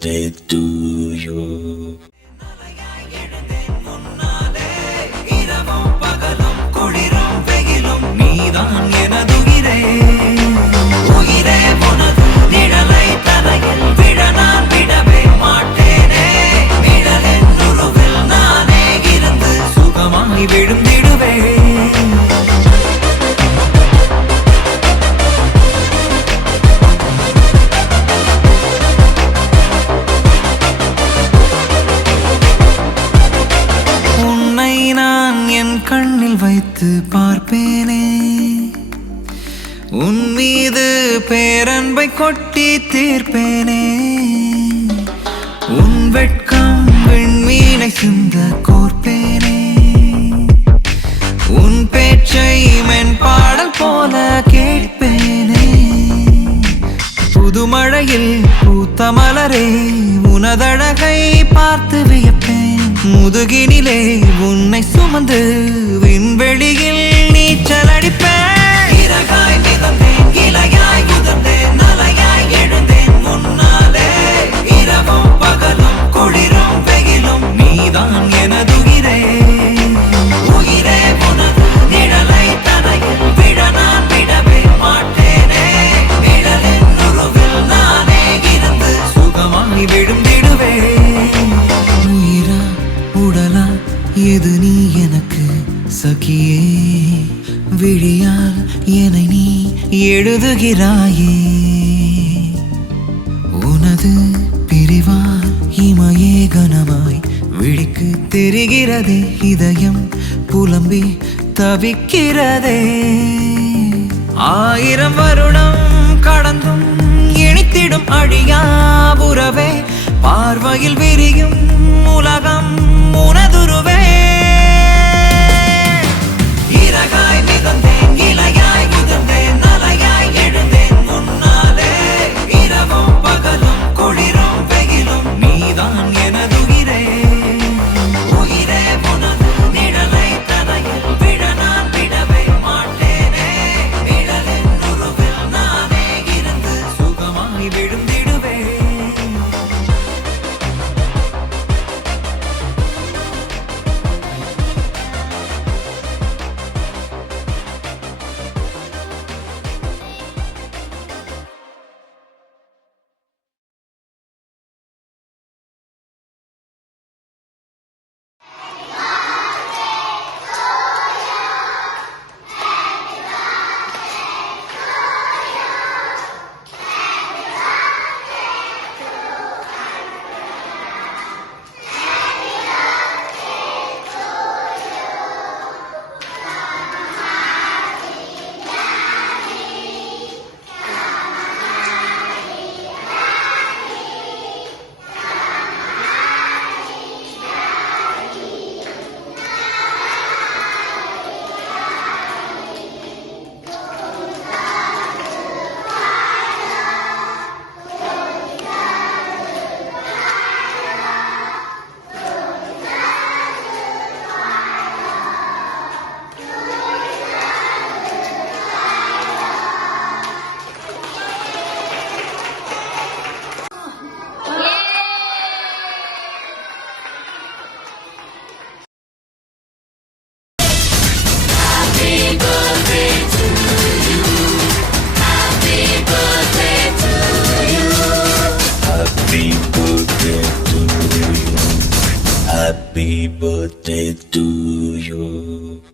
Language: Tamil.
birthday to you. நீதான் எனதுயிரே உயிரே உனது நிழலை தலையில் விட நான் விடவே மாட்டேனே நிழலின் உருவில் நானே இருந்து சுகமாய் விழுந்திடுவே உன்னை நான் என் கண்ணில் வைத்து பார்ப்பேனே உன் மீது பேரன்பை கொட்டி தீர்ப்பேனே உன் வெட்கம் விண்மீனை சிந்த கோர்ப்பேனே உன் பேச்சை மென்பாடல் போல கேட்பேனே புதுமழையில் பூத்த மலரே உனதழகை பார்த்து வியப்பேன் முதுகினிலே உன்னை சுமந்து விண்வெளியில் நீச்சல் அடிப்பேன் இறகாய் மிதந்தேன் இலையாய் உதிர்ந்தேன் நலையாய் எழுந்தேன் முன்னாலே இரவும் பகலும் குளிரும் வெயிலும் நீதான் எனதுயிரே உயிரே உனது நிழலை தரையில் விட நான் விடவே மாட்டேனே நிழலின் உருவில் நானே இருந்து சுகமாய் விழுந்திடுவே உயிரா உடலா எது நீ எனக்கு சகியே விழியால் என்னை நீ எழுதுகிறாயே உனது பிரிவால் இமையே கனமாய் விழிக்கு தெரிகிறதே இதயம் புலம்பி தவிக்கிறதே 1000 வருடம் கடந்தும் இனித்திடும் அழியா உறவே பார்வையில் விரியும் உலகம் உனதுருவே இறகாய் மிதந்தேன் இலையாய் உதிர்ந்தேன் நலையாய் எழுந்தேன் முன்னாலே இரவும் பகலும் குளிரும் வெயிலும் நீதான் எனதுயிரே உயிரே உனது நிழலை தரையில் விட நான் விடவே மாட்டேனே நிழலின் உருவில் நானே இருந்து சுகமாய் விழுந்திடுவே Happy birthday to you.